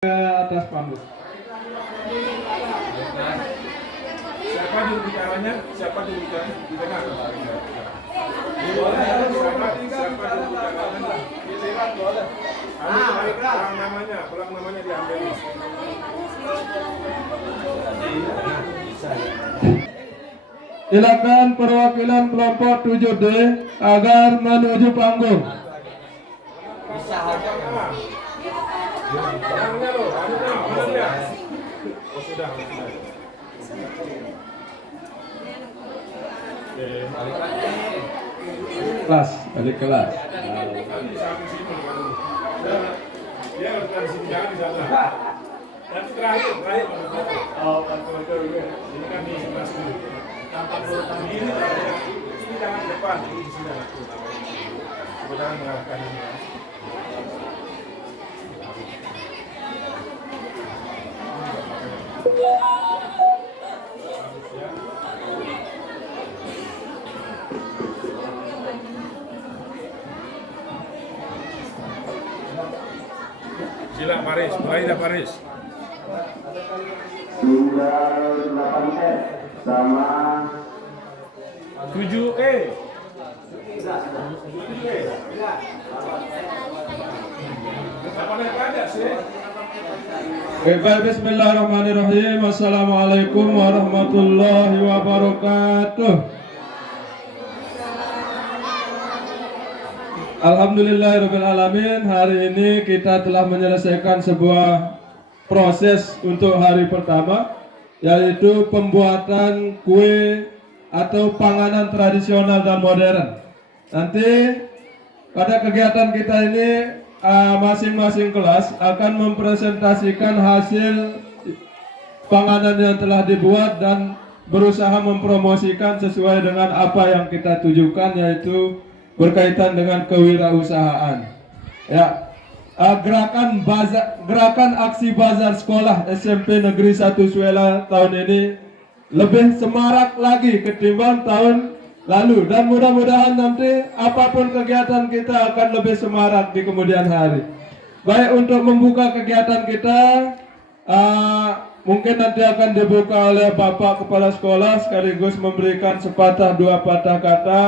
ke atas panggung. Siapa juru bicaranya? Siapa juru bicaranya? Di tengah. Pulang namanya diambil. Silakan perwakilan kelompok 7D agar menuju panggung. Orangnya loh, mana dia? Oh sudah. Balik kelas. Dia harus di sini, jangan di sana. Nanti terakhir. Oh, betul. Ini kan di sebelah sini. Tampak ini terakhir. Ini jangan depan, ini di sini. Mudah-mudahan mengalahkan ini ya. Sila Paris, mulai dah Paris. Tinggal 8F sama 7E. Apa nak aja sih? Baik, bismillahirrahmanirrahim. Assalamualaikum warahmatullahi wabarakatuh. Alhamdulillahirrahmanirrahim. Hari ini kita telah menyelesaikan sebuah proses untuk hari pertama, yaitu pembuatan kue atau panganan tradisional dan modern. Nanti pada kegiatan kita ini masing-masing kelas akan mempresentasikan hasil panganan yang telah dibuat dan berusaha mempromosikan sesuai dengan apa yang kita tujukan, yaitu berkaitan dengan kewirausahaan. Ya, gerakan aksi bazar sekolah SMP Negeri 1 Suela tahun ini lebih semarak lagi ketimbang tahun lalu, dan mudah-mudahan nanti apapun kegiatan kita akan lebih semarak di kemudian hari. Baik, untuk membuka kegiatan kita mungkin nanti akan dibuka oleh Bapak Kepala Sekolah sekaligus memberikan sepatah dua patah kata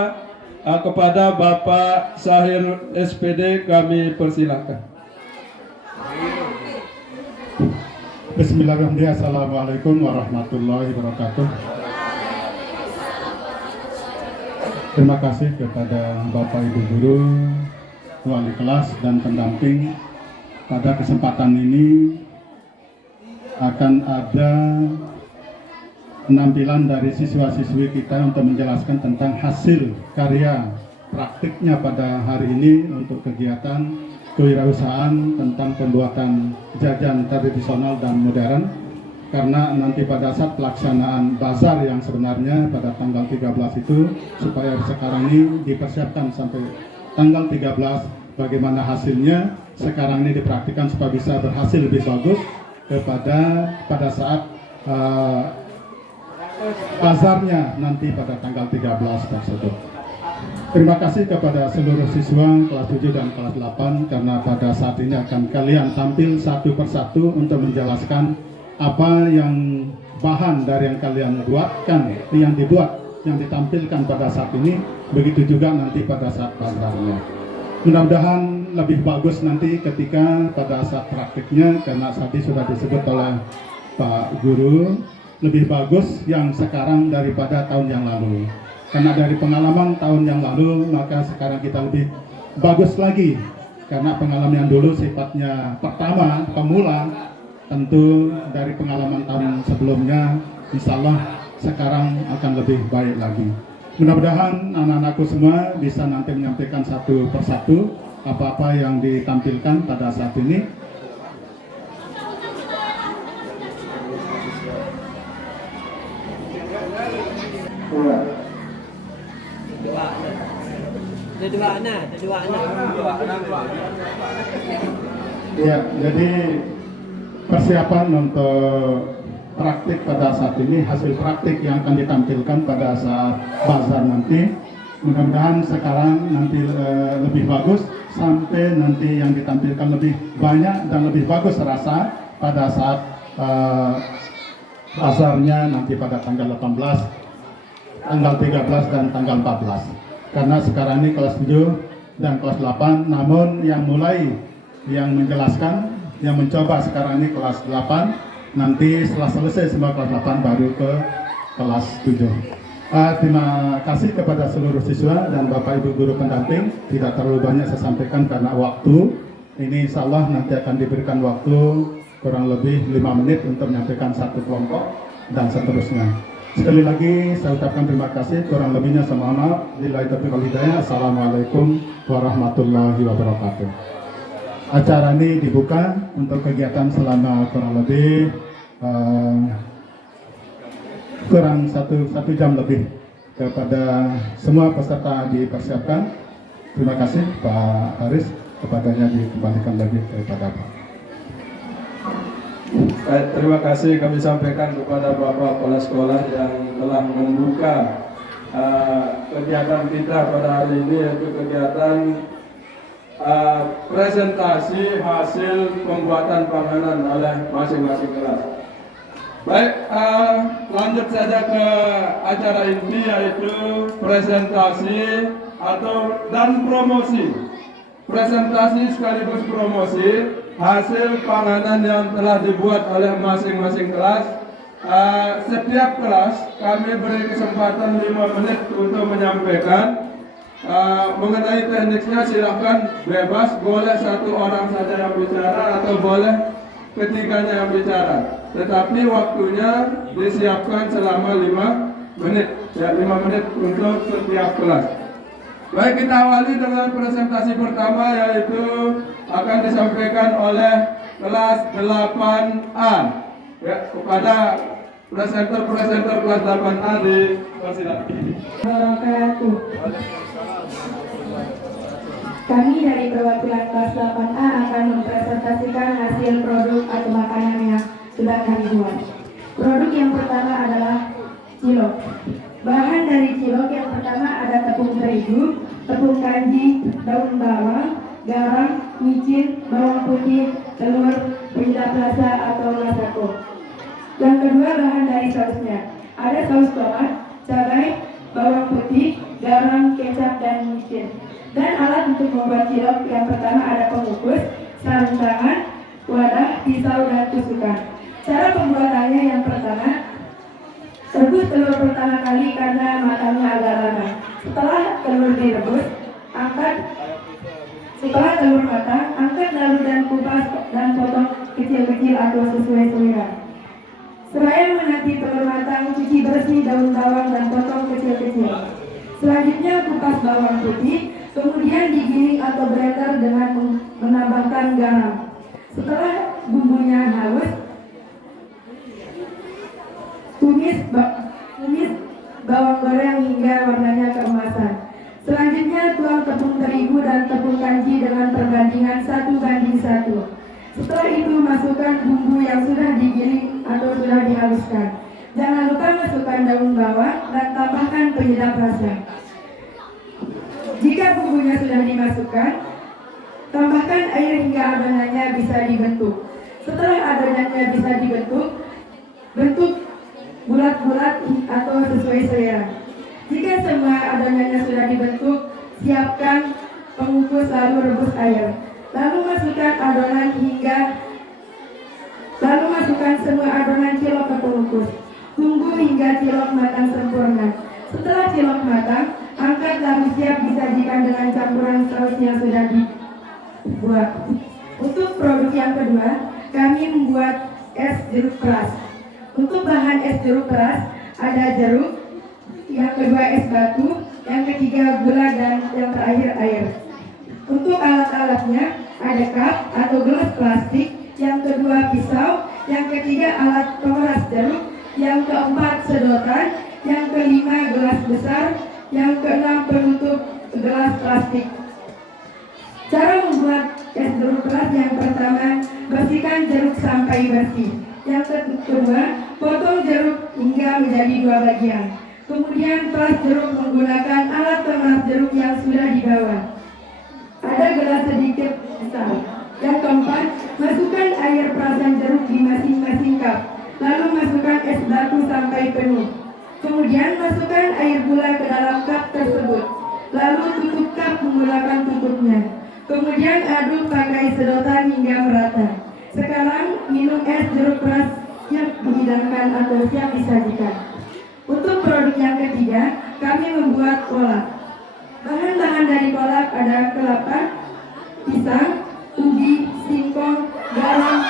kepada Bapak Sahir SPD. Kami persilahkan. Bismillahirrahmanirrahim. Assalamualaikum warahmatullahi wabarakatuh. Terima kasih kepada Bapak Ibu Guru, wali kelas dan pendamping. Pada kesempatan ini akan ada penampilan dari siswa-siswi kita untuk menjelaskan tentang hasil karya praktiknya pada hari ini untuk kegiatan kewirausahaan tentang pembuatan jajan tradisional dan modern. Karena nanti pada saat pelaksanaan bazar yang sebenarnya pada tanggal 13 itu, supaya sekarang ini dipersiapkan sampai tanggal 13 bagaimana hasilnya, sekarang ini dipraktikkan supaya bisa berhasil lebih bagus pada saat bazarnya nanti pada tanggal 13 tersebut. Terima kasih kepada seluruh siswa kelas 7 dan kelas 8 karena pada saat ini akan kalian tampil satu persatu untuk menjelaskan apa yang bahan dari yang kalian buatkan, yang ditampilkan pada saat ini, begitu juga nanti pada saat bazarnya. Mudah-mudahan lebih bagus nanti ketika pada saat praktiknya, karena tadi sudah disebut oleh Pak Guru, lebih bagus yang sekarang daripada tahun yang lalu. Karena dari pengalaman tahun yang lalu, maka sekarang kita lebih bagus lagi. Karena pengalaman yang dulu sifatnya pertama, pemula, tentu dari pengalaman tahun sebelumnya, insya Allah sekarang akan lebih baik lagi. Mudah-mudahan anak-anakku semua bisa nanti menyampaikan satu persatu apa-apa yang ditampilkan pada saat ini. Ya, jadi persiapan untuk praktik pada saat ini, hasil praktik yang akan ditampilkan pada saat bazar nanti, mudah-mudahan sekarang nanti lebih bagus, sampai nanti yang ditampilkan lebih banyak dan lebih bagus rasa, pada saat asarnya nanti pada tanggal 18, tanggal 13 dan tanggal 14. Karena sekarang ini kelas 7 dan kelas 8, namun yang menjelaskan, yang mencoba sekarang ini kelas 8, nanti setelah selesai semua kelas 8 baru ke kelas 7. Terima kasih kepada seluruh siswa dan Bapak Ibu guru pendamping. Tidak terlalu banyak saya sampaikan karena waktu. Ini insya Allah nanti akan diberikan waktu kurang lebih 5 menit untuk menyampaikan satu kelompok dan seterusnya. Sekali lagi saya ucapkan terima kasih, kurang lebihnya saya mohon maaf. Billahi taufiq wal hidayah. Assalamualaikum warahmatullahi wabarakatuh. Acara ini dibuka untuk kegiatan selama kurang lebih kurang satu jam lebih. Kepada semua peserta dipersiapkan. Terima kasih Pak Haris, kepadanya dikembalikan lagi kepada Pak. Baik, terima kasih kami sampaikan kepada Bapak Kepala Sekolah yang telah membuka kegiatan kita pada hari ini, yaitu kegiatan presentasi hasil pembuatan panganan oleh masing-masing kelas. Baik, lanjut saja ke acara inti, yaitu presentasi dan promosi. Presentasi sekaligus promosi hasil panganan yang telah dibuat oleh masing-masing kelas. Setiap kelas kami beri kesempatan 5 menit untuk menyampaikan. Mengenai tekniknya silahkan bebas, boleh satu orang saja yang bicara atau boleh ketiganya yang bicara. Tetapi waktunya disiapkan selama 5 menit. Ya, 5 menit untuk setiap kelas. Baik, kita awali dengan presentasi pertama, yaitu akan disampaikan oleh kelas 8A. Ya, kepada presenter kelas 8A dipersilakan. Kami dari perwakilan kelas 8A akan mempresentasikan hasil produk atau makanan yang sudah kami buat. Produk yang pertama adalah cilok. Bahan dari cilok yang pertama ada tepung terigu, tepung kanji, daun bawang, garam, micin, bawang putih, telur, penyedap rasa atau masako. Yang kedua bahan dari sausnya ada saus tomat, cabai, bawang putih, garam, kecap, dan micin. Dan alat untuk membuat cilok yang pertama ada pengukus, sarung tangan, wadah, pisau, dan tusukan. Cara pembuatannya yang pertama, rebus telur pertama kali karena matangnya agak lama. Setelah telur direbus, setelah telur matang, angkat lalu dan kupas dan potong kecil-kecil atau sesuai selera. Seraya menanti telur matang, cuci bersih daun bawang dan potong kecil-kecil. Selanjutnya kupas bawang putih, kemudian digiling atau blender dengan menambahkan garam. Setelah bumbunya halus, tumis bawang goreng hingga warnanya keemasan. Selanjutnya tuang tepung terigu dan tepung kanji dengan perbandingan 1:1. Setelah itu masukkan bumbu yang sudah digiling atau sudah dihaluskan. Jangan lupa masukkan daun bawang dan tambahkan penyedap rasa. Jika bumbunya sudah dimasukkan, tambahkan air hingga adonannya bisa dibentuk. Setelah adonannya bisa dibentuk, bentuk bulat-bulat atau sesuai selera. Jika semua adonannya sudah dibentuk, siapkan pengukus lalu rebus air. Lalu masukkan semua adonan cilok ke pengukus. Tunggu hingga cilok matang sempurna. Setelah cilok matang, angkat lalu siap disajikan dengan campuran saus yang sudah dibuat. Untuk produk yang kedua, kami membuat es jeruk keras. Untuk bahan es jeruk keras ada jeruk, yang kedua es batu, yang ketiga gula, dan yang terakhir air. Untuk alat-alatnya ada cup atau gelas plastik, yang kedua pisau, yang ketiga alat pemeras jeruk, yang keempat sedotan, yang kelima gelas besar, yang keenam penutup gelas plastik. Cara membuat es jeruk keras yang pertama, bersihkan jeruk sampai bersih. Yang kedua, potong jeruk hingga menjadi 2 bagian. Kemudian peras jeruk menggunakan alat pemeras jeruk yang sudah dibawa. Ada gelas sedikit besar. Yang keempat, masukkan air perasan jeruk di aduk pakai sedotan hingga merata. Sekarang minum es jeruk keras siap dihidangkan atau siap disajikan. Untuk produk yang ketiga, kami membuat kolak. Bahan-bahan dari kolak ada kelapa, pisang, ubi, singkong, garam,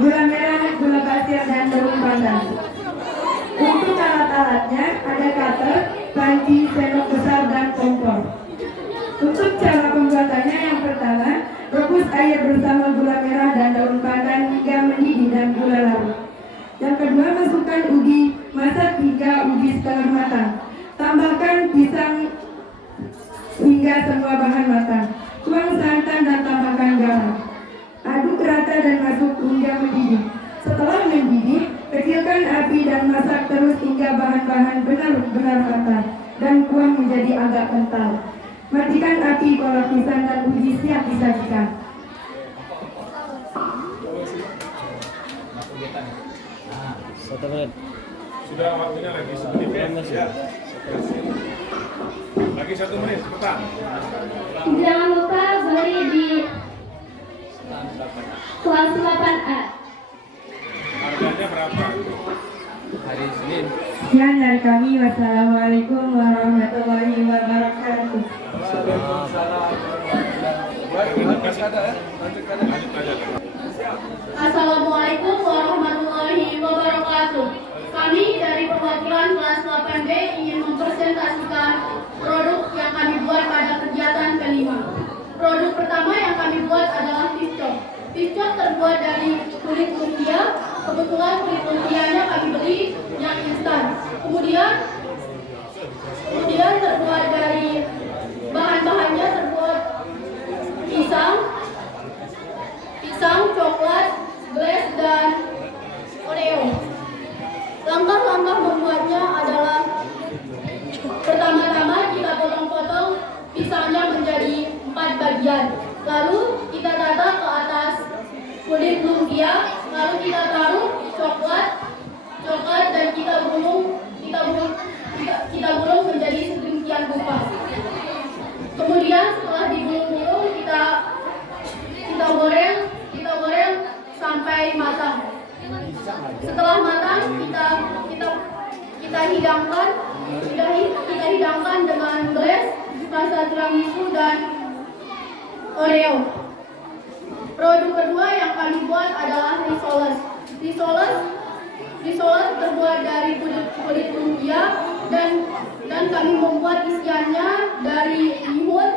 gula merah, gula pasir, dan daun pandan. Untuk alat-alatnya ada cutter, panci, sendok besar, dan kompor. Untuk cara pembuatannya yang pertama, rebus air bersama gula merah dan daun pandan hingga mendidih dan gula larut. Yang kedua, masukkan ubi, masak hingga ubi setengah matang. Tambahkan pisang hingga semua bahan matang. Tuang santan dan tambahkan garam. Aduk rata dan masuk hingga mendidih. Setelah mendidih, kecilkan api dan masak terus hingga bahan-bahan benar-benar matang dan kuah menjadi agak kental. Matikan api kalau pisang dan ubi siap disajikan. Sudah waktunya lagi 1 menit ya. Lagi 1 menit, cepetan. Jangan lupa beli di kelas 8A. Harganya berapa? Sekian dari kami. Wassalamualaikum warahmatullahi wabarakatuh. Assalamualaikum warahmatullahi wabarakatuh. Kami dari perwakilan kelas 8B ingin mempresentasikan produk yang kami buat pada kegiatan kelima. Produk pertama yang kami buat adalah piscok. Piscok terbuat dari kulit lumpia. Kebetulan kulit lumpianya kami beli yang instan. Kemudian terbuat dari bahan-bahannya terbuat pisang, coklat, gles, dan Oreo. Langkah-langkah membuatnya adalah pertama-tama kita potong-potong pisangnya menjadi 4 bagian. Lalu kita tata ke atas kulit lumpia, lalu kita taruh coklat dan kita gulung menjadi sedemikian rupa. Kemudian setelah digulung-gulung kita goreng sampai matang. Setelah matang kita hidangkan dengan gles, rasa tiramisu, dan Oreo. Produk kedua yang kami buat adalah risoles. Risoles terbuat dari kulit lumpia dan kami membuat isiannya dari bihun,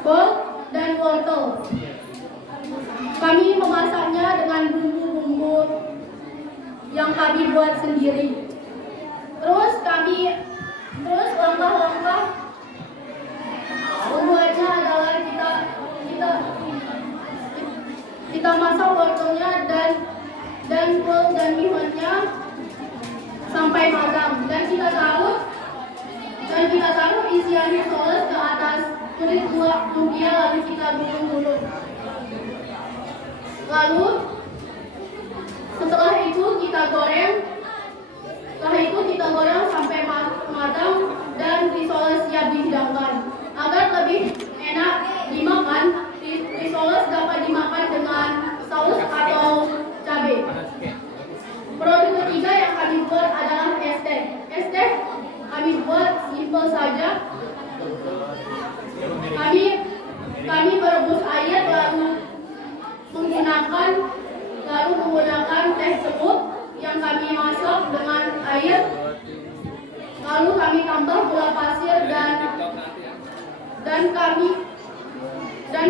kol, dan wortel. Kami memasaknya dengan bumbu-bumbu yang kami buat sendiri. Terus langkah-langkah membuatnya adalah kita masak wortelnya dan kol dan bihunnya sampai matang, dan kita taruh isian risoles ke atas kulit lumpia, lalu kita gulung-gulung. Lalu setelah itu kita goreng sampai matang dan risoles siap dihidangkan. Agar lebih enak dimakan, risoles dapat dimakan dengan saus atau cabai. Produk ketiga yang kami buat adalah es teh. Es teh kami buat simpel saja. Kami merebus air lalu menggunakan teh cemut yang kami masak dengan air. Lalu kami tambah gula pasir dan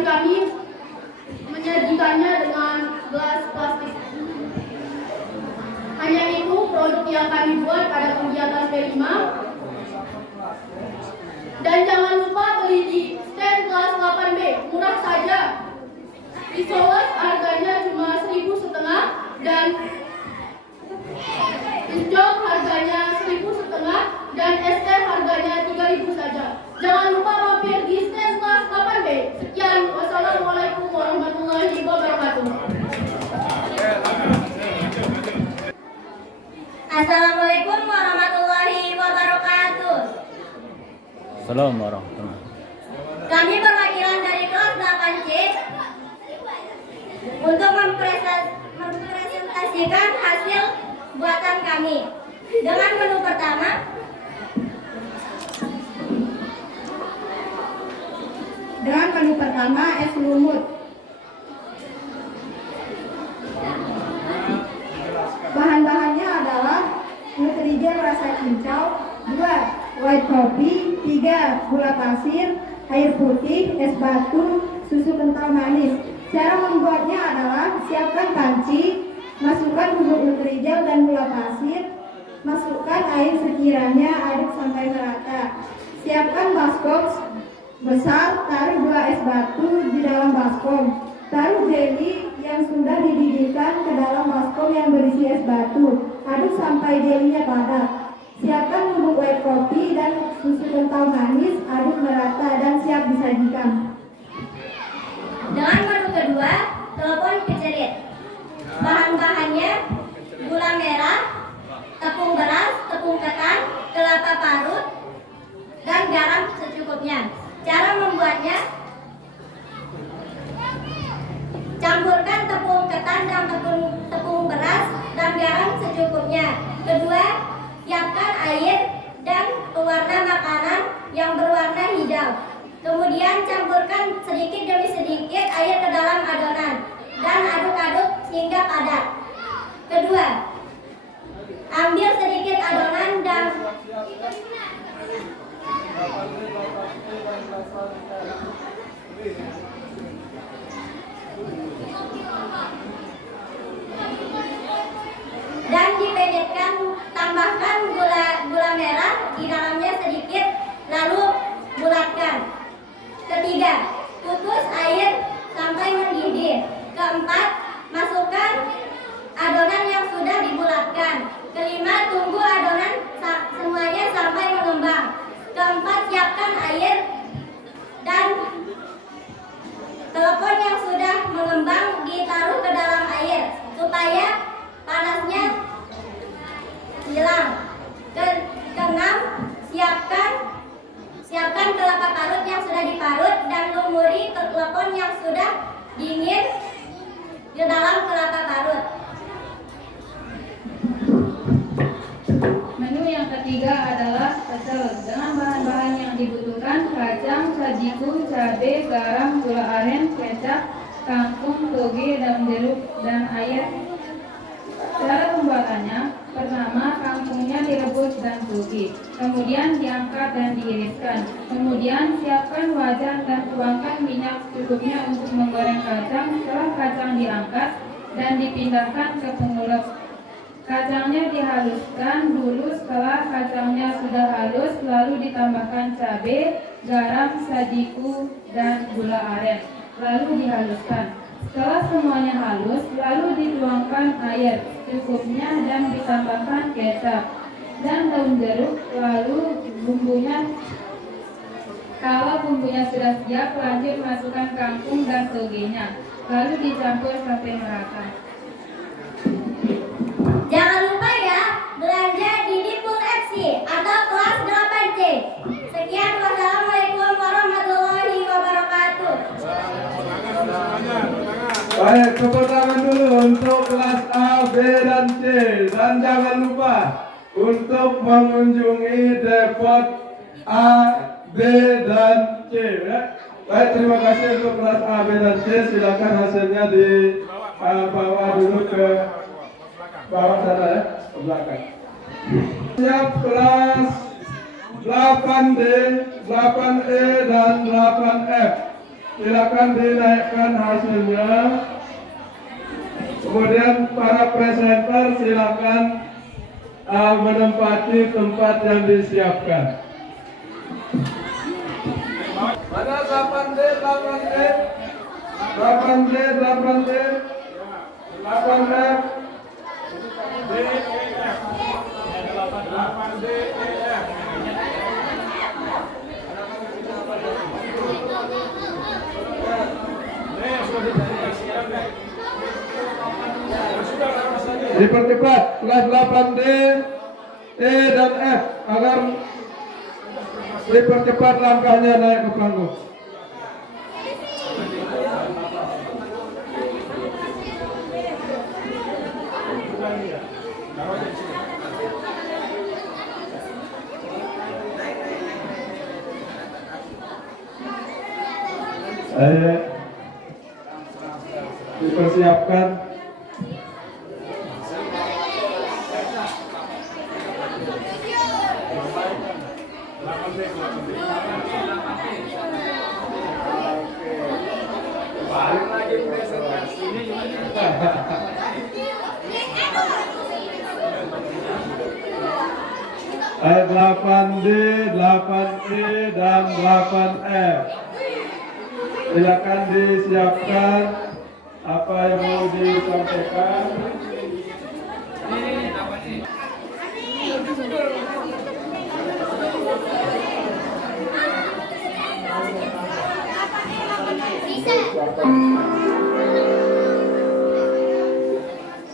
kami menyajikannya dengan gelas plastik. Hanya itu produk yang kami buat pada kegiatan kelima. Dan jangan lupa beli di stand kelas 8B, murah saja. Risoles harganya cuma 1.500 dan piscok harganya 1.500 dan es teh harganya 3.000 saja. Jangan lupa mampir di stand kelas 8B. Sekian, wassalamualaikum warahmatullahi wabarakatuh. Assalamualaikum warahmatullahi wabarakatuh. Kami perwakilan dari kelas 8C untuk mempresentasikan hasil buatan kami. Dengan menu pertama, es lumut. Bahan-bahannya adalah Nutrijel rasa cincau, 2 white coffee, 3 gula pasir, air putih, es batu, susu kental manis. Cara membuatnya adalah siapkan panci, masukkan bubuk Nutrijel dan gula pasir, masukkan air sekiranya, aduk sampai merata. Siapkan baskom besar, taruh 2 es batu di dalam baskom. Taruh jelly yang sudah dididihkan ke dalam baskom yang berisi es batu. Aduk sampai jelinya padat. Siapkan bubuk white coffee dan susu kental manis, aduk merata dan siap disajikan. Dengan menu kedua, telepon kecerit. Bahan-bahannya gula merah, tepung beras, tepung ketan, kelapa parut, dan garam secukupnya. Cara membuatnya: campurkan tepung ketan dan tepung beras dan garam secukupnya. Kedua, siapkan air dan pewarna makanan yang berwarna hijau. Kemudian campurkan sedikit demi sedikit air ke dalam adonan dan aduk-aduk hingga padat. Kedua, ambil sedikit adonan dan dipendekkan, tambahkan gula merah di dalamnya sedikit, lalu bulatkan. Ketiga, kukus air sampai mendidih. Keempat, masukkan adonan yang sudah dibulatkan. Kelima, tunggu adonan semuanya sampai mengembang. Keempat, siapkan air dan telepon yang sudah mengembang ditaruh ke dalam air supaya panasnya hilang. Keenam, siapkan kelapa parut yang sudah diparut dan lumuri telepon yang sudah dingin di dalam kelapa parut. Menu yang ketiga adalah pecel dengan bahan-bahan yang dibutuhkan: kacang, sajiku, cabai, garam, gula aren, kecap, kangkung, toge, daun jeruk, dan air. Cara pembuatannya: pertama, kangkungnya direbus dan tumis, kemudian diangkat dan diiriskan. Kemudian siapkan wajan dan tuangkan minyak secukupnya untuk menggoreng kacang. Setelah kacang diangkat dan dipindahkan ke pengulek, kacangnya dihaluskan dulu. Setelah kacangnya sudah halus, lalu ditambahkan cabai, garam, sajiku, dan gula aren, lalu dihaluskan. Setelah semuanya halus, lalu dituangkan air secukupnya dan ditambahkan kecap dan daun jeruk, lalu bumbunya. Kalau bumbunya sudah siap, lanjut masukkan kangkung dan togenya, lalu dicampur sampai merata. Jangan lupa ya, belanja di Diput FC atau kelas 8C. Sekian, wassalamualaikum warahmatullahi wabarakatuh. Baik, tepuk tangan dulu untuk kelas A, B, dan C. Dan jangan lupa untuk mengunjungi depot A, B, dan C. Ya. Baik, terima kasih untuk kelas A, B, dan C. Silakan hasilnya dibawa dulu ke bawah sana ya, ke belakang. Siap kelas 8D, 8E, dan 8F. Silakan dinaikkan hasilnya. Kemudian para presenter silakan menempati tempat yang disiapkan. Mana 8D, 8E, 8D, 8D, 8F, 8DEF. Dipercepat kelas 8D, E, dan F agar dipercepat langkahnya naik ke panggung. Dipersiapkan. Balik lagi presentasinya gimana? Ayat 8D, 8E, dan 8F. Silakan disiapkan apa yang mau disampaikan.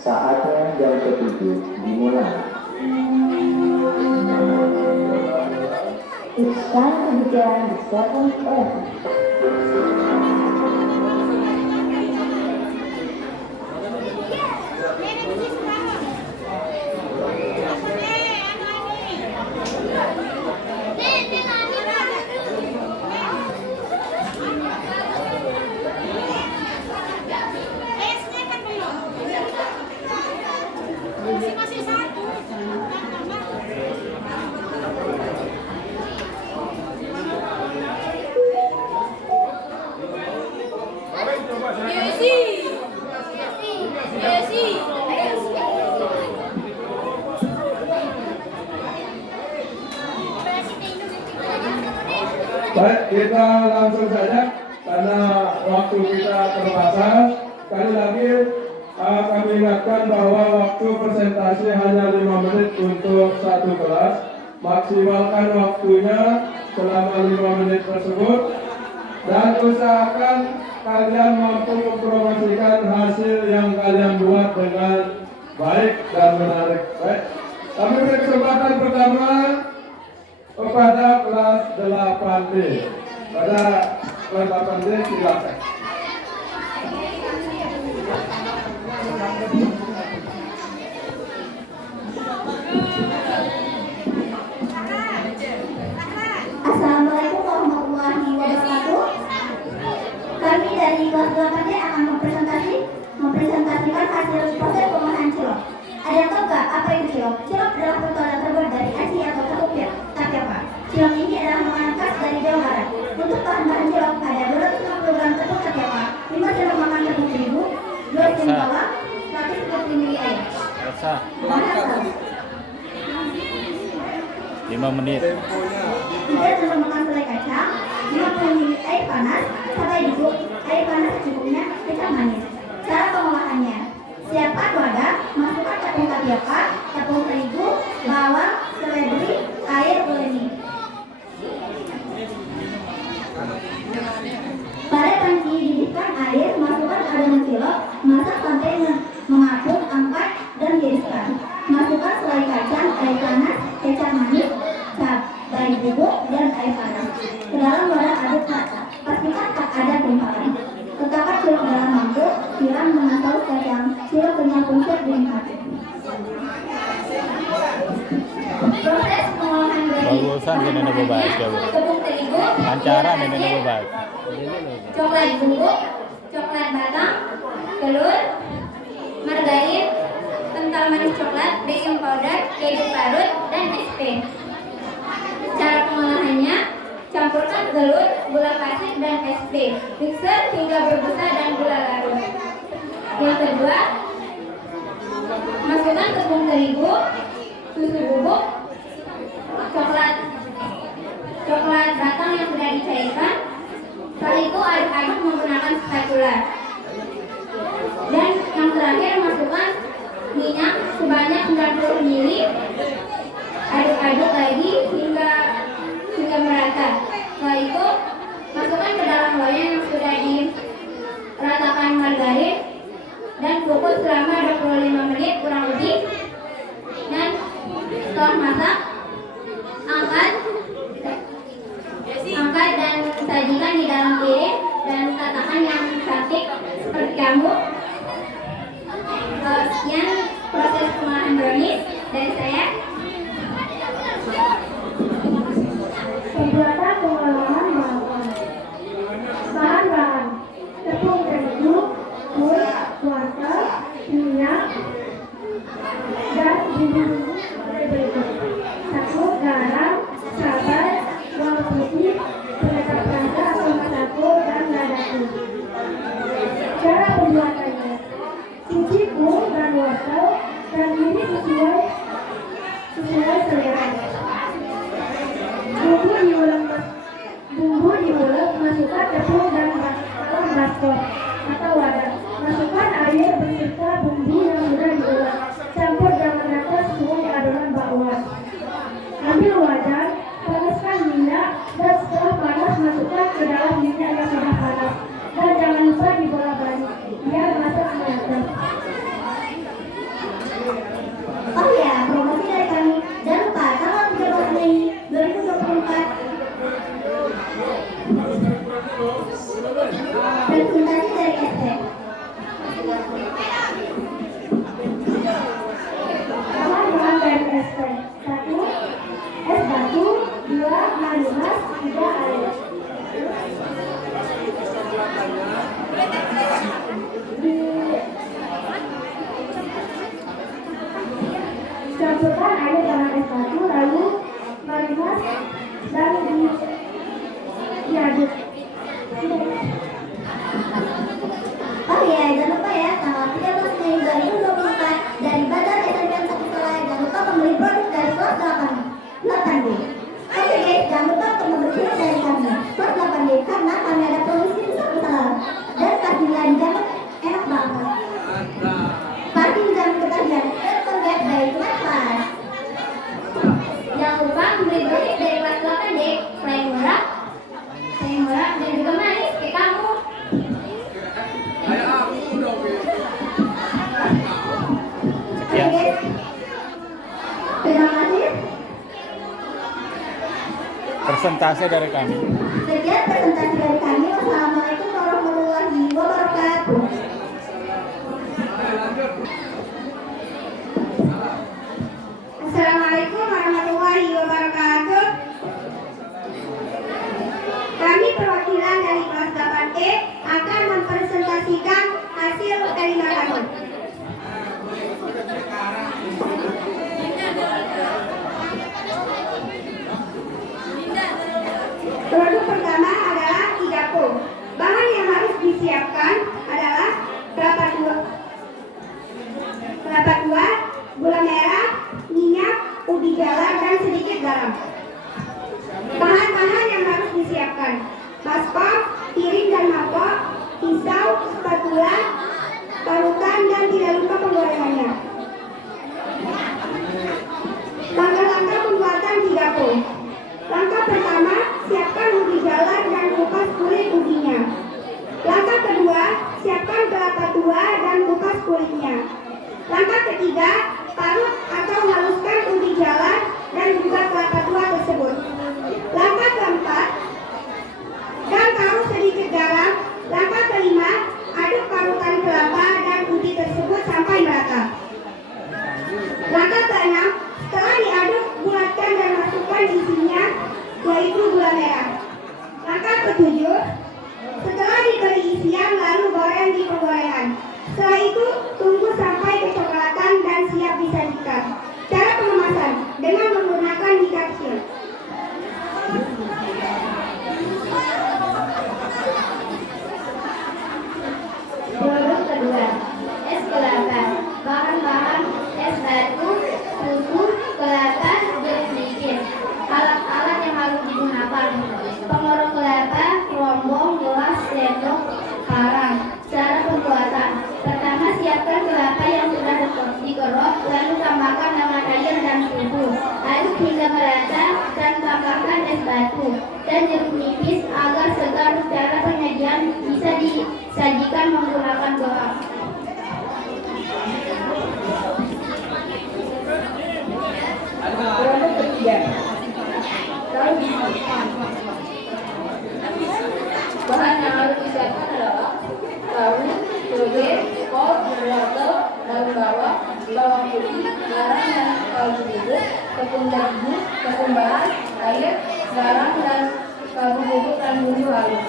Saatnya jam ke-7 dimulai. It's time to begin the second F. Baik, kita langsung saja karena waktu kita terbatas. Sekali lagi kami ingatkan bahwa waktu presentasi hanya 5 menit untuk satu kelas. Maksimalkan waktunya selama 5 menit tersebut dan usahakan kalian mampu mempromosikan hasil yang kalian buat dengan baik dan menarik. Baik, kami beri kesempatan pertama kepada kelas 8D. Pada kelas 8D silakan. Assalamualaikum warahmatullahi wabarakatuh. Kami dari kelas 8D akan mempresentasikan hasil proses pengolahan cilok. Ada yang tahu nggak apa itu cilok? Cilok adalah produk terbuat dari aci atau tapioka. Cilok ini adalah makanan khas dari Jawa Barat. Untuk bahan-bahan cilok ada 250 gram tepung tapioka, 5 sendok makan tepung terigu, 2 sendok bawang, 110 ml air. 5 menit. 3 sendok makan selai kacang, 50 ml air panas, sampai duduk, air panas secukupnya, kecap manis. Cara pengolahannya: siapkan wadah, masukkan tepung tapioka, tepung terigu, bawang, seledri, air uleni. Pada panci didihkan air, masukkan adonan cilok, masak sampai mengapung, angkat dan tiriskan. Masukkan selai kacang, air panas, kecap manis, cabai bubuk dan air panas. Ke dalam wadah aduk rata. Pastikan tak ada gumpalan. Letakkan cilok dalam mangkuk, siram dengan saus kacang. Cilok kenyal pun siap dinikmati. Proses pengolahan dari Bagusan nenek bebas coba. tepung terigu, Lancara nenek bebas. coklat bubuk, coklat batang, telur, margarin, kental manis coklat, baking powder, keju parut, dan es krim. Cara pengolahannya: campurkan telur, gula pasir, dan es krim. Mixer hingga berbusa dan gula larut. Yang kedua, masukkan tepung terigu, susu bubuk, coklat batang yang sudah dicairkan. Setelah itu aduk-aduk menggunakan spatula. Dan yang terakhir, masukkan minyak sebanyak 90 ml. Aduk-aduk lagi hingga merata. Setelah itu masukkan ke dalam loyang yang sudah diratakan margarin dan kukus selama 25 menit kurang lebih. Dan setelah masak, angkat dimulai, masukkan tepung dan baskom atau wadah. Masukkan air beserta bumbu yang sudah diulek. Campur dengan rata sesuai adonan bakwan. Ambil wajan, panaskan minyak, dan setelah panas masukkan ke dalam minyak yang sudah panas. Dan jangan lupa dibolak-balik biar masak merata. Oh ya, promosi dari kami. Jangan lupa tanggal 13 Mei 2024. Presentasi dari ST. Bahan-bahan dari ST: 1. Es batu, 2. Marimas, 3. Air. Campurkan air dengan es batu, lalu marimas dan diaduk. Oh iya, jangan lupa ya, tanggal 13 Mei 2024 dari Bazar SNM Sakusalaya. Jangan lupa membeli produk dari kelas 8B. Oke guys, jangan lupa untuk membeli produk dari kami kelas 8B karena kami ada promosi besar besar dan parkirnya di jam enak banget. Parking jam ketagihan terlihat dari kelas. Jangan lupa membeli produk dari kelas 8D, selain murah dan juga manis kayak kamu. Sekian. Terima kasih. Persentase dari kami. Sekian presentasi dari kami. Wassalamualaikum warahmatullahi wabarakatuh. Assalamualaikum warahmatullahi wabarakatuh. Kami perwakilan dari kelas 8E akan mempresentasikan hasil kelima kami. Produk pertama adalah Tigapo. Bahan yang harus disiapkan adalah kelapa tua, gula merah, minyak, ubi jalar, dan sedikit garam. Bahan-bahan yang harus disiapkan: baskom, piring dan mangkok, pisau, spatula, parutan, dan tidak lupa penggorengannya. Langkah-langkah pembuatan Tigapo. Langkah pertama, siapkan ubi jalar dan kupas kulit ubinya. Langkah kedua, siapkan kelapa tua dan kupas kulitnya. Langkah ketiga, parut atau haluskan ubi jalar dan juga kelapa tua tersebut. Langkah keempat, dan taruh sedikit garam. Langkah kelima, aduk parutan kelapa dan ubi tersebut sampai merata. Langkah keenam, setelah diaduk, bulatkan dan masukkan isinya, yaitu gula merah. Langkah ketujuh, setelah diberi isian lalu goreng di penggorengan. Setelah itu tunggu sampai kecoklatan dan siap disajikan. Cara pengemasan dengan menggunakan mie kecil. Produk kedua, es kelapa. Bahan-bahan: es batu, susu, kelapa, jeruk nipis. Alat-alat yang harus digunakan: pengorok kelapa, rombong, gelas, sendok, karang. Cara pembuatan: pertama, siapkan kelapa yang sudah dikerok, lalu tambahkan dengan air dan susu. Aduk hingga merata dan tambahkan es batu dan jeruk nipis agar segar. Cara penyajian: bisa disajikan menggunakan gelas. Produk ketiga, tahu disiapkan. Bahan yang harus disiapkan adalah tahu, toge, kol, wortel, daun bawang, bawang putih, garam dan kaldu bubuk, tepung terigu, tepung bahan, air, garam dan kaldu bubuk dan bumbu halus.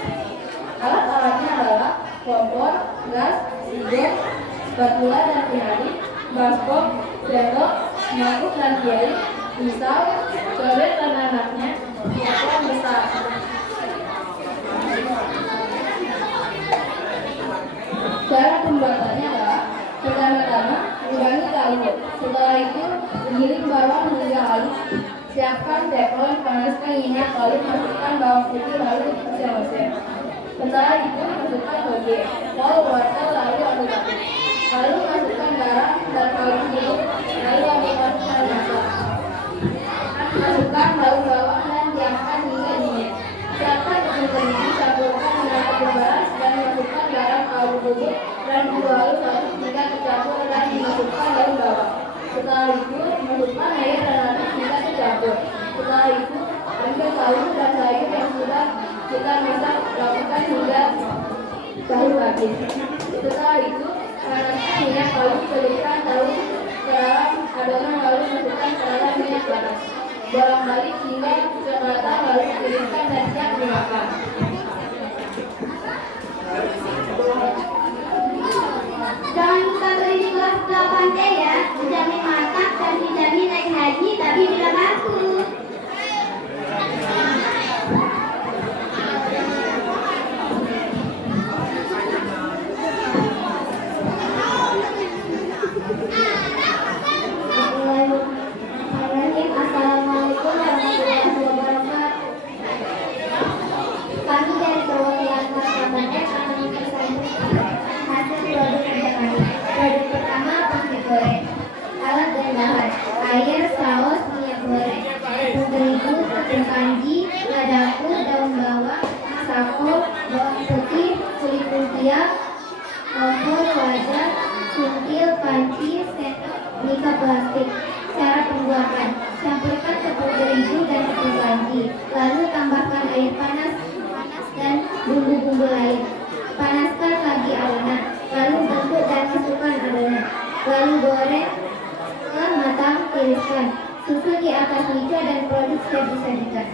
Alat-alatnya adalah kompor, gas, sigon, spatula dan penyaring, baskom, sendok, mangkuk dan piring, pisau, cobek dan anaknya, potong besar. Cara pembuatannya adalah: pertama-tama kurangi tahu, setelah itu giling bawang hingga halus, Siapkan teflon, panaskan minyak, lalu masukkan bawang putih, lalu oseng-oseng. Setelah itu masukkan toge, lalu wortel, lalu aduk-aduk. Lalu masukkan garam dan kaldu jeruk, lalu aduk-aduk sampai masak. Masukkan daun bawang dan diamkan hingga dingin. Siapkan tepung terigu, campurkan dengan tepung beras dan masukkan garam, kaldu bubuk dan bumbu halus aduk hingga tercampur dan dimasukkan daun bawang. Setelah itu masukkan air dan aduk hingga tercampur. Setelah itu ambil kaldu dan sayur yang sudah kita masak, lakukan hingga sayur habis. Setelah itu panaskan minyak, lalu celupkan tahu ke dalam adonan, lalu masukkan ke dalam minyak panas. Bolak-balik hingga kecoklatan, lalu tiriskan dan siap dimakan. Jangan lupa beli di kelas 8T ya, dijamin mantap dan dijamin naik haji tapi bila laku. Assalamualaikum warahmatullahi wabarakatuh. Kami dari perwakilan kelas 8F akan mempresentasikan hasil produk kerja kami. Produk pertama pasti goreng. Alat dan bahan: air, saus, minyak goreng, tepung terigu, tepung kanji, ladaku, daun bawang, masako, bawang putih, kulit lumpia, kompor, wajan, suntil, panci, sendok, mika plastik. Cara pembuatan: campurkan tepung terigu dan tepung kanji, lalu tambahkan air panas dan bumbu-bumbu lain. Panaskan lagi adonan, lalu bentuk dan masukkan adonan, lalu goreng setelah matang, tiriskan. Susun di atas meja dan produk siap disajikan.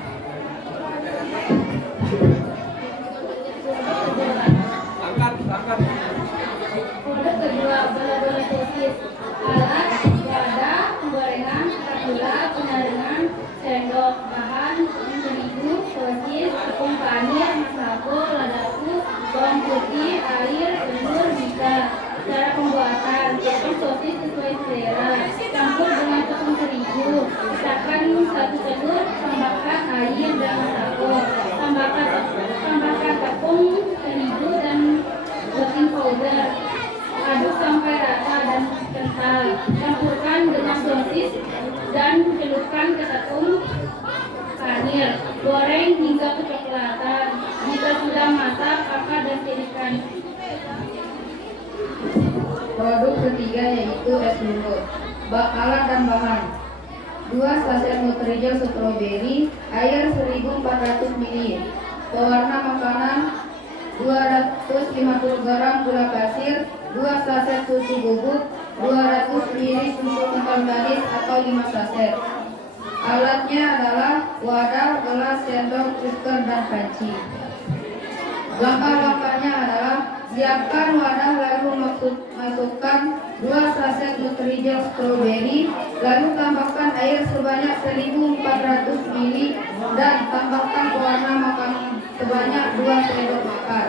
Produk kedua, bola-bola sosis. Alat: wadah, penggorengan, spatula, penyaringan, sendok. Bahan: tepung terigu, sosis, tepung panir, masako, ladaku, bawang putih, air, telur, mika. Cara pembuatan: potong sosis sesuai selera, campur dengan tepung terigu, pisahkan satu telur, tambahkan air dan masako, tambahkan tepung terigu dan baking powder. Aduk sampai rata dan kental. Campurkan dengan sosis dan celupkan ke tepung panir. Goreng hingga kecoklatan. Jika sudah masak, angkat dan tiriskan. Produk ketiga yaitu es bulut. Alat dan bahan: 2 saset Nutrijel stroberi, air 1400 ml, pewarna makanan 250 gram gula pasir, 2 saset susu bubuk, 200 ml susu kental manis atau 5 saset. Alatnya adalah wadah, gelas, sendok, whisker, dan panci. Langkah-langkahnya adalah: siapkan wadah, lalu masukkan 2 saset Nutrijel stroberi, lalu tambahkan air sebanyak 1400 ml dan tambahkan pewarna makanan sebanyak 2 sendok makan.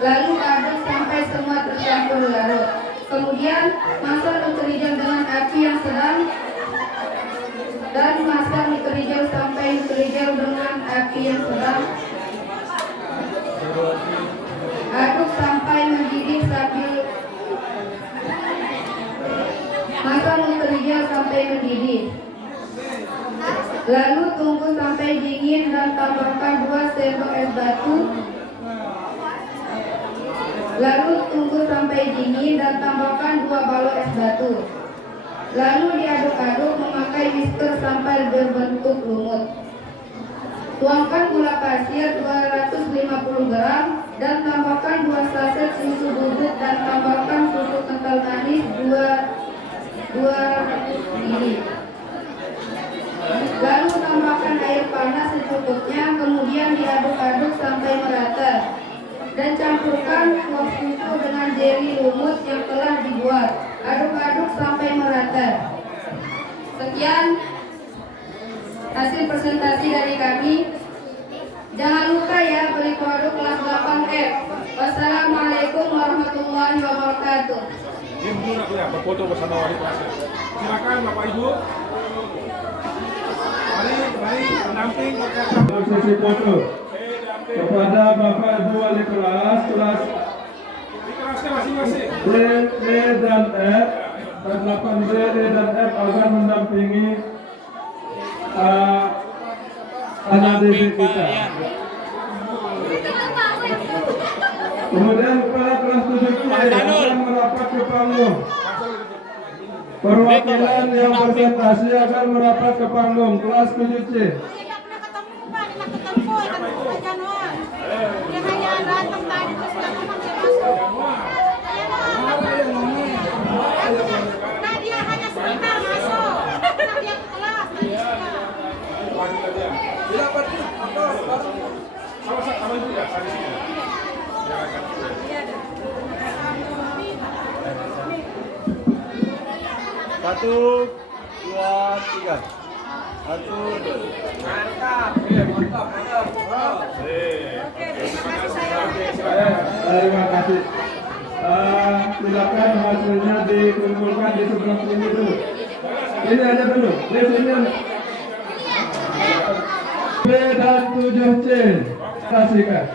Lalu aduk sampai semua tercampur larut. Kemudian masak Nutrijel dengan api yang sedang dan masak Nutrijel sampai Nutrijel dengan api yang sedang. Aduk sampai mendidih sambil masak Nutrijel sampai mendidih. Lalu tunggu sampai dingin dan tambahkan 2 sendok es batu. Lalu tunggu sampai dingin dan tambahkan 2 balok es batu. Lalu diaduk-aduk memakai whisker sampai berbentuk lumut. Tuangkan gula pasir 250 gram dan tambahkan 2 saset susu bubuk dan tambahkan susu kental manis 2 ml. Lalu tambahkan air panas secukupnya, kemudian diaduk-aduk sampai merata dan campurkan kuah susu dengan jeli lumut yang telah dibuat. Aduk-aduk sampai merata. Sekian hasil presentasi dari kami. Jangan lupa ya beli produk kelas 8F. Wassalamualaikum warahmatullahi wabarakatuh. Dia menggunakan berfoto bersama wali kelas. Silakan Bapak Ibu. Mari, pendamping Untuk sesi foto kepada Bapak Ibu Wali kelas di kelasnya masing-masing. D, E dan F, 8B, E dan F agar mendampingi anak didik kita. Kemudian kepada kelas 7C akan merapat ke panggung. Perwakilan yang presentasi akan merapat ke panggung kelas 7C. Sama juga, sama sini. Satu, dua, tiga. Satu, mantap. Terima kasih. Silakan hasilnya dikumpulkan di sebelah sini dulu. Ini aja dulu. Di sini. B dan 7C. Kasihkan.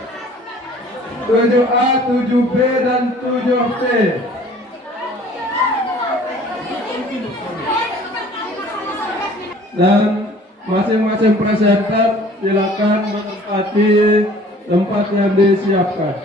7A, 7B dan 7C. Dan masing-masing presenter silakan menempati tempat yang disiapkan.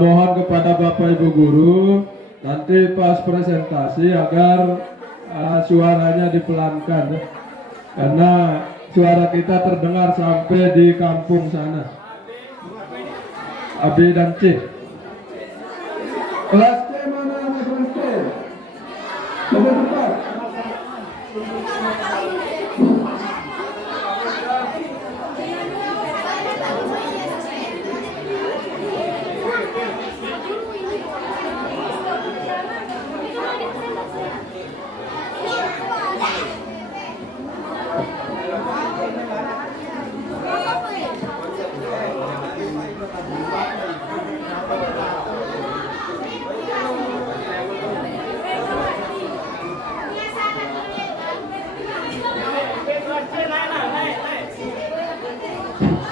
Mohon kepada Bapak Ibu Guru nanti pas presentasi agar suaranya dipelankan karena suara kita terdengar sampai di kampung sana. A, B dan C. Kelas C mana anak kelas C? Lebih cepat.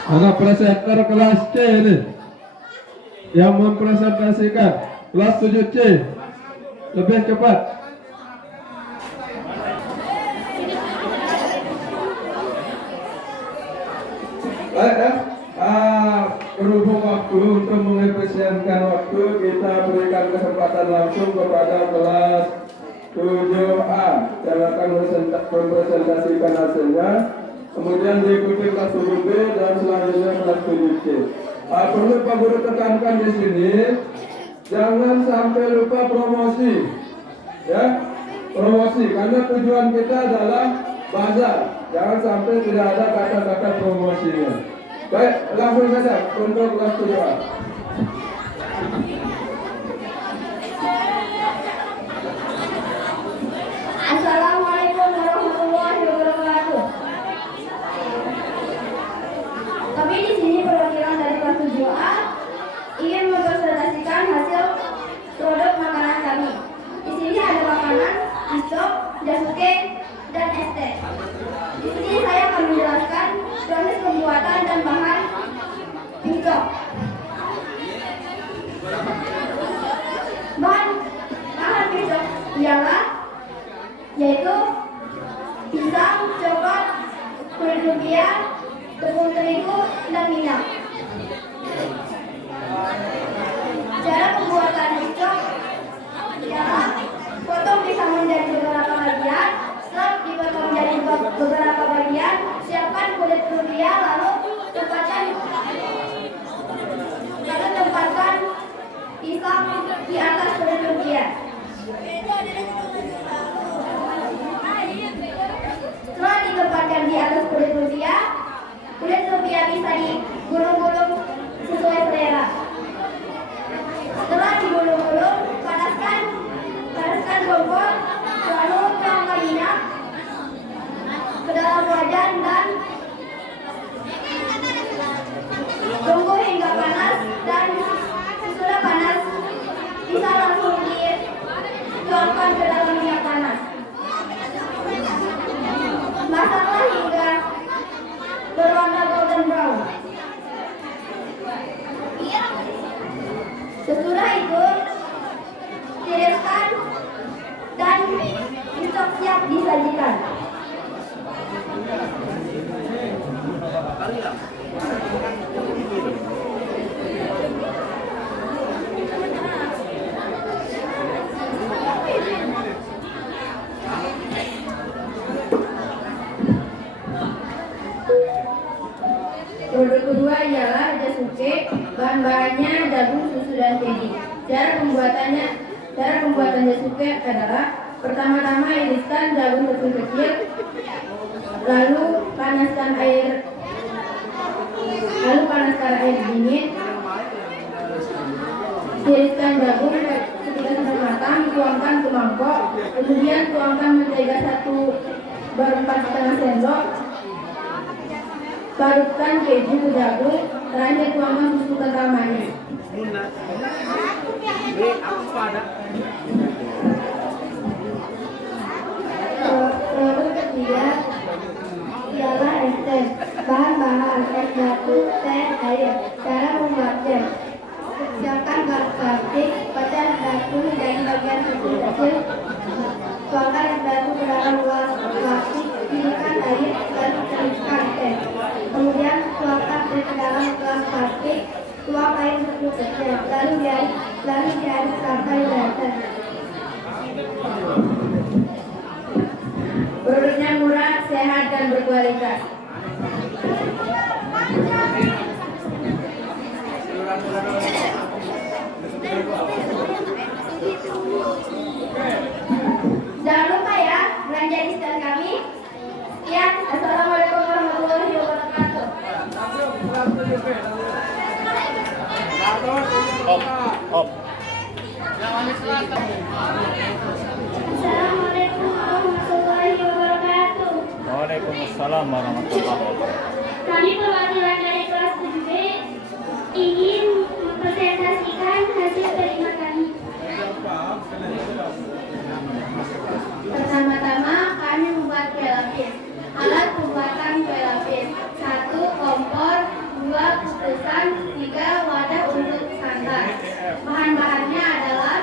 Anak presenter kelas C ini yang mempresentasikan kelas 7C lebih cepat. Berhubung waktu untuk mengefisienkan waktu, kita berikan kesempatan langsung kepada kelas 7A yang akan mempresentasikan hasilnya. Kemudian diikuti kelas 7B dan selanjutnya kelas 7C. Perlu Pak Guru tekankan di sini, jangan sampai lupa promosi, ya, promosi. Karena tujuan kita adalah bazar. Jangan sampai tidak ada kata-kata promosinya. Baik, langsung saja untuk kelas 7A. Assalamualaikum warahmatullahi wabarakatuh. Kami di sini perwakilan dari kelas 7A ingin mempresentasikan hasil produk makanan kami. Di sini ada makanan, pisau, jasuke, dan es teh. Di sini saya akan menjelaskan proses pembuatan dan bahan pisau. Bahan pisau ialah yaitu pisang, coklat, kulit lumpia, tepung terigu, dan minyak. Cara pembuatan pisau ialah potong pisang menjadi beberapa bagian, setelah dipotong menjadi beberapa bagian, siapkan kulit lumpia, lalu tempatkan Sesudah itu tiriskan dan besok siap disajikan. Produk kedua ialah jasuke, bahan-bahannya jagung, susu, dan keju. Cara pembuatan jasuke adalah pertama-tama iriskan jagung kecil-kecil, lalu panaskan air dingin, tiriskan jagung ketika sudah matang, tuangkan ke mangkok, kemudian tuangkan mentega 1/4 sendok, parutkan keju ke jagung, terakhir tuangkan susu kental manis. Produk ketiga ialah es teh. Bahan-bahan: es batu, teh, air. Cara membuatnya: siapkan bak plastik, pecah batu menjadi bagian kecil-kecil. Tuangkan es batu ke dalam gelas plastik, pilihkan air, lalu celupkan teh. Kemudian tuangkan teh ke dalam gelas plastik, tuang air kecil-kecil, lalu diaduk sampai rata. Produknya murah, sehat, dan berkualitas. Jangan lupa ya, belanja di stand kami. Sekian, assalamualaikum warahmatullahi wabarakatuh. Assalamualaikum warahmatullahi wabarakatuh. Waalaikumsalam warahmatullahi wabarakatuh. Kami perwakilan dari kelas 7B ingin mempresentasikan hasil terima kami. Pertama-tama kami membuat kue lapis. Alat pembuatan kue lapis: 1 kompor, 2 kukusan, 3 wadah untuk santan. Bahan-bahannya adalah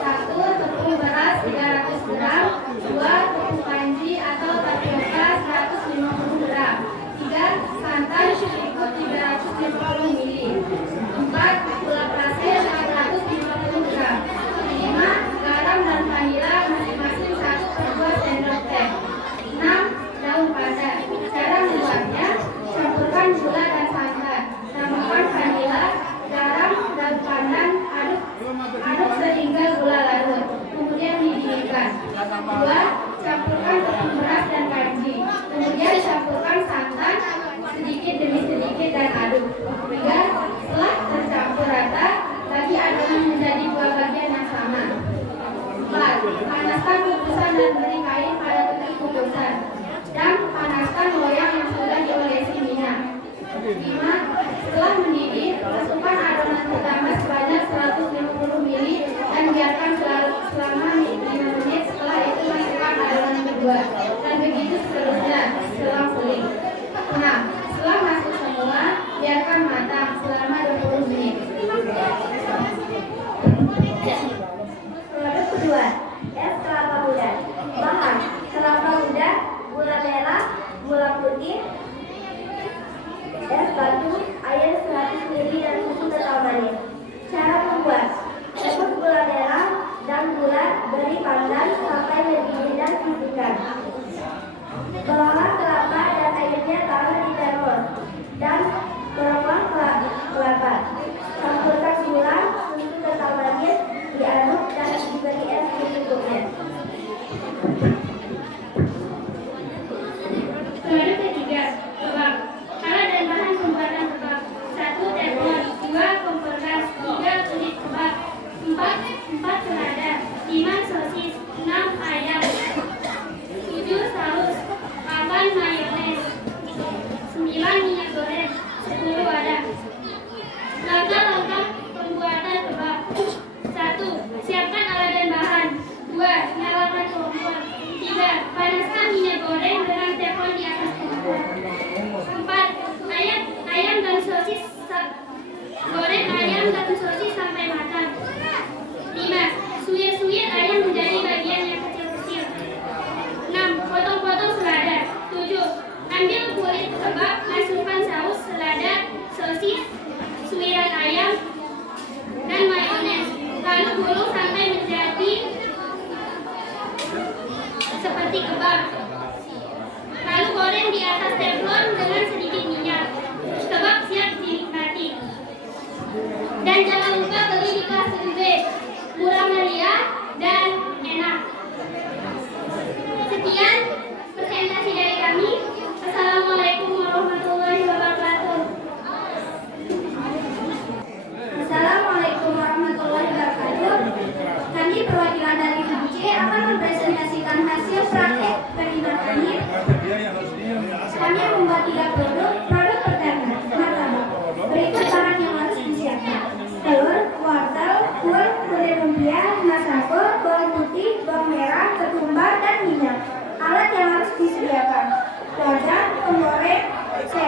1 tepung beras 300 gram, 2 tepung kanji atau tapioka 150 gram, 3 santan cukup 350 ml, 4 gula pasir 450 gram, 5 garam dan vanila masing-masing 1/2 sendok teh, 6 daun pandan. Cara membuatnya: campurkan gula dan santan, tambahkan vanila, garam, daun pandan, aduk sehingga gula larut, kemudian didinginkan. 2. Campurkan tepung beras dan kanji, kemudian campurkan santan sedikit demi sedikit dan aduk. 3. Setelah tercampur rata, bagi adonan menjadi 2 bagian yang sama. 4. Panaskan kukusan dan beri kain pada tepi kukusan, dan panaskan loyang yang sudah diolesi minyak. 5. Setelah mendidih, masukkan adonan pertama sebanyak 150 ml dan biarkan selama 5 menit. Setelah itu masukkan adonan kedua, dan begitu seterusnya selang-seling. 6. Setelah masuk semua, biarkan matang selama 20 menit. Produk kedua, es kelapa muda. Bahan: kelapa muda, gula merah, gula putih, es batu, air 100 ml, dan susu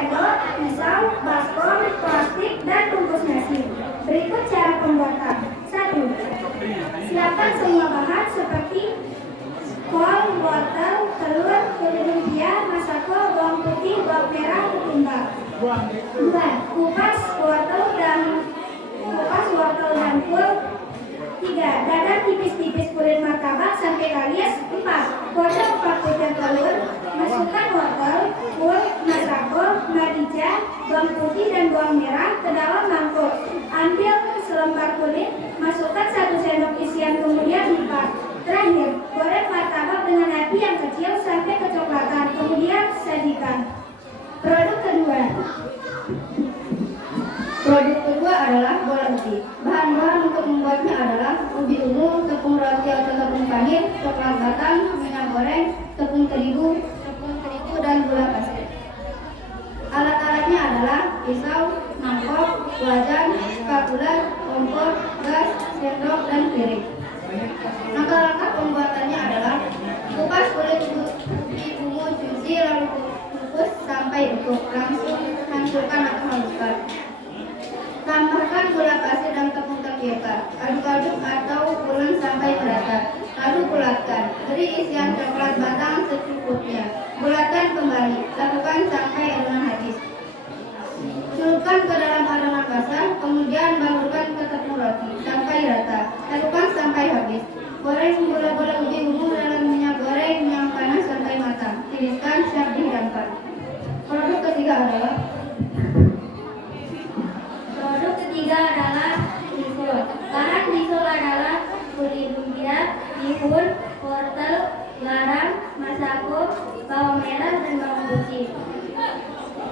sendok, pisau, baskom, plastik, dan bungkus nasi. Berikut cara pembuatan. 1. Siapkan semua bahan seperti kol, wortel, telur, kulit lumpia, masako, bawang putih, bawang merah, ketumbar. 2. Kupas wortel dan kol. 3. Dadar tipis-tipis kulit martabak sampai kalis. 4. Potong 4 butir telur. Masukkan wortel, kol, masako, merica, bawang putih dan bawang merah ke dalam mangkuk. Ambil selembar kulit, masukkan 1 sendok isian kemudian lipat. Terakhir, goreng martabak dengan api yang kecil sampai kecoklatan, kemudian sajikan. Produk kedua. Produk kedua adalah bola ubi. Bahan-bahan untuk membuatnya adalah ubi ungu, tepung roti atau tepung panir, coklat batang, minyak goreng, tepung terigu, dan gula pasir. Alat-alatnya adalah pisau, mangkok, wajan, spatula, kompor, gas, sendok, dan piring. Langkah-langkah pembuatannya adalah kupas kulit ubi ungu, cuci lalu kukus sampai empuk. Langsung hancurkan atau haluskan. Tambahkan gula pasir dan tepung tapioka. Aduk-aduk atau pulen sampai merata. Lalu bulatkan. Beri isian coklat batang secukupnya. Bulatkan kembali. Lakukan sampai adonan habis. Celupkan ke dalam adonan basah, kemudian balurkan ke tepung roti sampai rata. Lakukan sampai habis. Goreng bola-bola ubi ungu dalam minyak goreng yang panas sampai matang. Tiriskan, siap dihidangkan. Produk ketiga adalah risol. Bahan risol adalah kulit lumpia, bihun, wortel, garam, masako, bawang merah, dan bawang putih.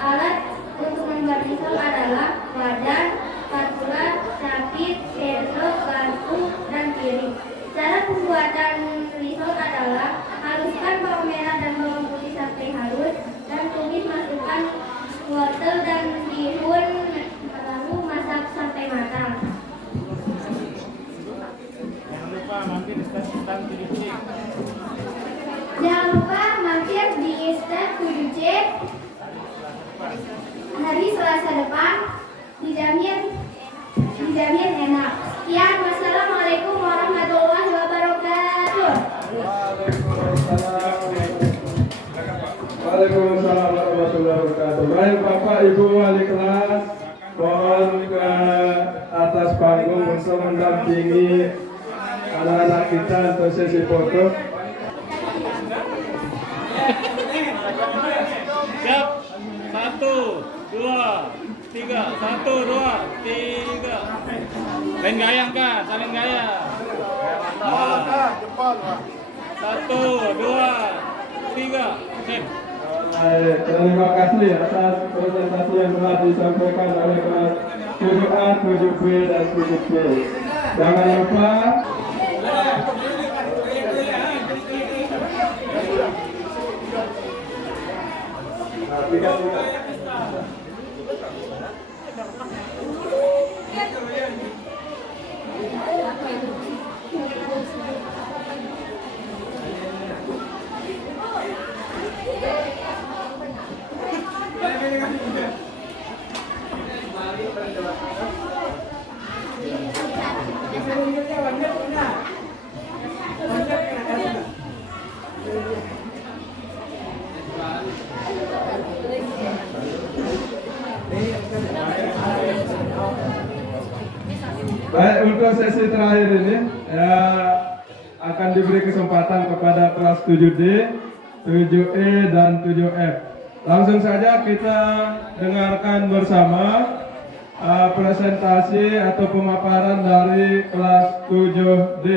Alat untuk membuat risol adalah wajan, spatula, capit, sendok, garpu, dan piring. Cara pembuatan risol adalah haluskan bawang merah dan bawang putih sampai halus, dan tumis masukkan wortel dan bihun, lalu masak sampai matang. Jangan lupa mampir di stand 7C hari Selasa depan, dijamin enak. Sekian, wassalamualaikum warahmatullahi wabarakatuh. Waalaikumsalam warahmatullahi wabarakatuh. Baik Bapak Ibu wali kelas, mohon ke atas panggung untuk mendampingi anak-anak kita untuk sesi foto. Siap. 1, 2, 3. 1, 2, 3. Lain gaya angkat, saling gaya. 1, 2, 3. Sip. Baik, terima kasih atas presentasi yang telah disampaikan oleh kelas 7A, 7B, dan 7C. Jangan lupa baik, untuk sesi terakhir ini akan diberi kesempatan kepada kelas 7D, 7E, dan 7F. Langsung saja kita dengarkan bersama presentasi atau pemaparan dari kelas 7D.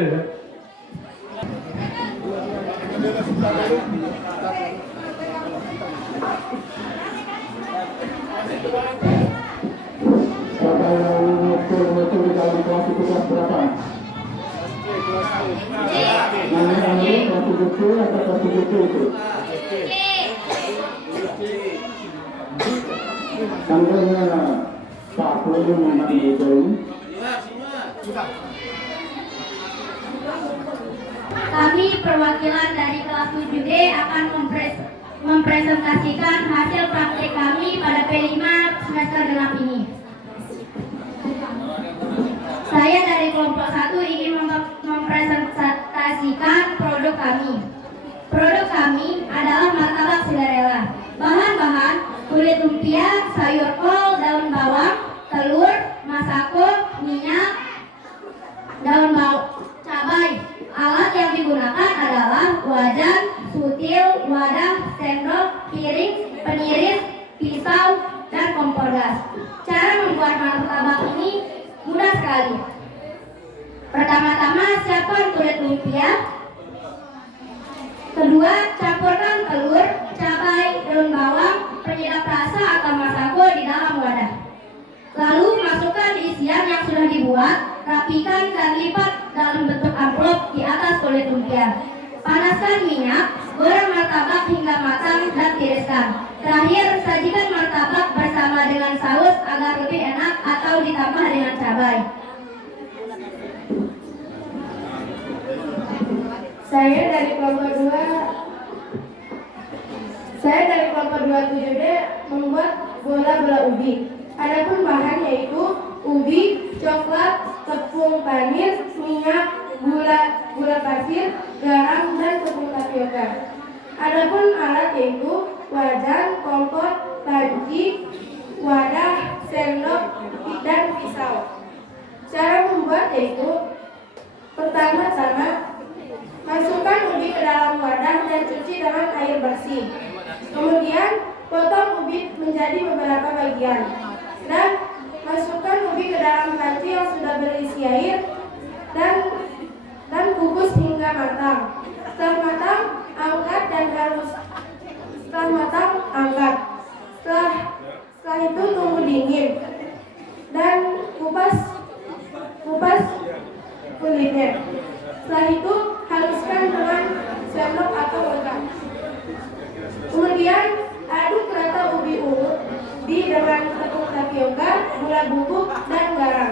Siapa yang betul-betul di dalam kelas itu kelas berapa? Namanya kelas 7C atau kelas 7C itu? Tanggalnya Pak Pulu Muhammad Ibrahim. Kami perwakilan dari kelas 7D akan mempresentasikan hasil praktik kami pada P5 semester genap ini. Saya dari kelompok 1 ingin mempresentasikan produk kami. Produk kami adalah martabak Cinderella. Bahan-bahan kulit lumpia, sayur kol, daun bawang, telur, masako, minyak, daun bawang, cabai. Alat yang digunakan adalah wajan, sutil, wadah, sendok, piring, peniris, pisau, dan kompor gas. Cara membuat martabak ini mudah sekali. Pertama-tama siapkan kulit lumpia. Kedua, campurkan telur, cabai, daun bawang, penyedap rasa atau masako di dalam wadah. Lalu masukkan isian yang sudah dibuat, rapikan dan lipat dalam bentuk amplop di atas kulit lumpia. Panaskan minyak, goreng martabak hingga matang dan tiriskan. Terakhir, sajikan martabak bersama dengan saus agar lebih enak atau ditambah dengan cabai. Saya dari kelompok 27D membuat bola-bola ubi. Adapun bahan yaitu ubi, coklat, tepung manis, minyak, gula pasir, garam, dan tepung tapioka. Adapun alat yaitu wajan, kompor, panci, wadah, sendok, dan pisau. Cara membuat yaitu pertama-tama masukkan ubi ke dalam wadah dan cuci dengan air bersih. Kemudian potong ubi menjadi beberapa bagian dan masukkan ubi ke dalam panci yang sudah berisi air dan kukus hingga matang. Setelah matang, angkat dan halus. Setelah matang, angkat. Setelah itu tunggu dingin dan kupas kulitnya. Setelah itu haluskan dengan sendok atau wajan. Kemudian aduk rata ubi ungu dengan tepung tapioka, gula bubuk, dan garam.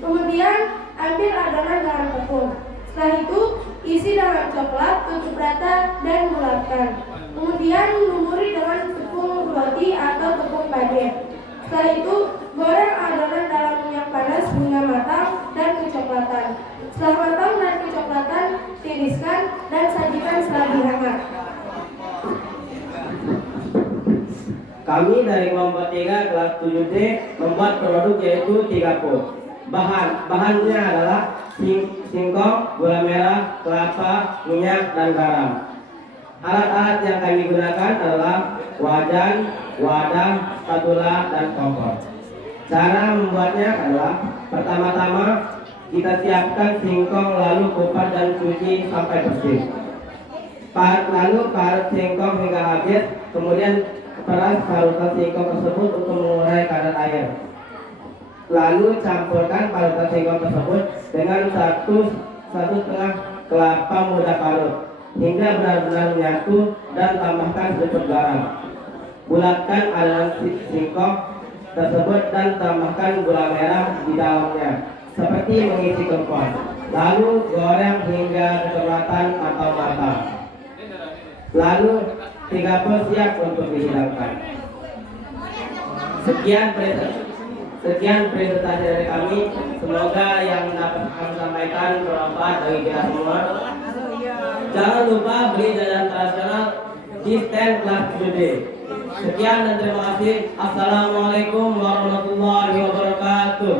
Kemudian ambil adonan dengan tepung. Setelah itu isi dengan coklat, tutup rata, dan bulatkan. Kemudian lumuri dengan tepung roti atau tepung baget. Setelah itu goreng adonan dalam minyak panas hingga matang dan kecoklatan. Setelah matang dan kecoklatan, tiriskan dan sajikan selagi hangat. Kami dari kelompok 3 kelas 7D membuat produk yaitu 3 Bahannya adalah singkong, gula merah, kelapa, minyak, dan garam. Alat-alat yang kami gunakan adalah wajan, wadah, spatula, dan kompor. Cara membuatnya adalah pertama-tama kita siapkan singkong, lalu kupas dan cuci sampai bersih. Lalu parut singkong hingga habis, kemudian peras parutan singkong tersebut untuk mengurai kadar air. Lalu campurkan parutan singkong tersebut dengan satu setengah kelapa muda parut hingga benar-benar menyatu dan tambahkan sedikit garam. Bulatkan adonan singkong tersebut dan tambahkan gula merah di dalamnya seperti mengisi kompor. Lalu goreng hingga kecoklatan atau matang. Lalu 3 siap untuk dihidangkan. Sekian presentasi dari kami. Semoga yang dapat kami sampaikan bermanfaat bagi kita semua. Jangan lupa beli jajan tradisional di stand kelas 7D. Sekian dan terima kasih. Assalamualaikum warahmatullahi wabarakatuh.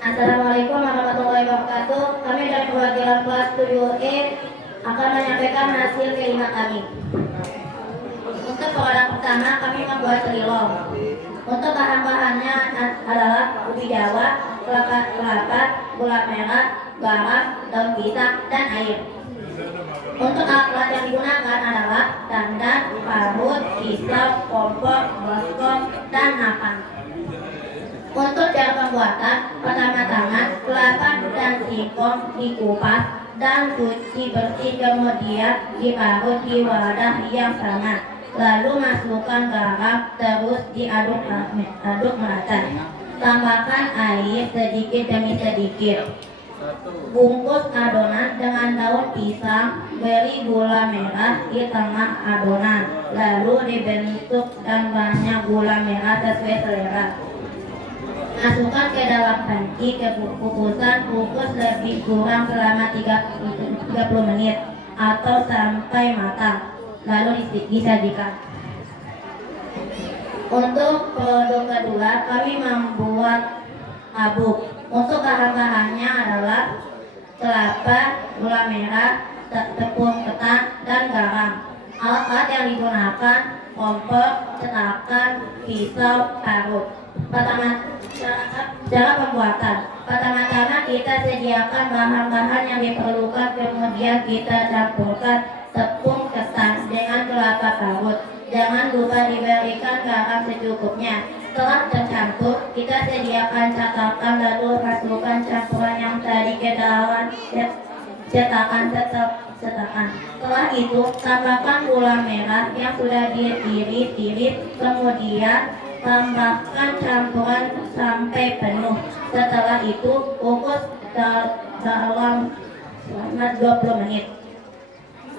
Assalamualaikum warahmatullahi wabarakatuh. Kami dari perwakilan kelas 7E akan menyampaikan hasil kelima kami. Untuk produk pertama kami membuat celilong. Untuk bahan-bahannya adalah ubi jawa, kelapa, gula merah, garam, daun pisang, dan air. Untuk alat yang digunakan adalah dandan, parut, pisau, kompor, baskom, dan napan. Untuk cara pembuatan, pertama-tama kelapa dan singkong dikupas dan cuci bersih, kemudian diparut di wadah yang sama. Lalu masukkan garam, terus diaduk merata. Tambahkan air sedikit demi sedikit. Bungkus adonan dengan daun pisang, beri gula merah di tengah adonan, lalu dibentuk dan banyak gula merah sesuai selera. Masukkan ke dalam panci kukusan, kukus lebih kurang selama 30 menit atau sampai matang, lalu disajikan. Untuk produk kedua, kami membuat abuk. Untuk bahan-bahannya adalah kelapa, gula merah, tepung ketan, dan garam. Alat-alat yang digunakan kompor, cetakan, pisau, parut. Cara pembuatan. Pertama-tama kita sediakan bahan-bahan yang diperlukan, kemudian kita campurkan tepung ketan dengan kelapa parut. Jangan lupa diberikan garam secukupnya. Setelah tercampur, kita sediakan cetakan, lalu masukkan campuran yang tadi ke dalam cetakan. Setelah itu, tambahkan gula merah yang sudah diiris-iris, kemudian tambahkan campuran sampai penuh. Setelah itu, kukus dalam selama 20 menit.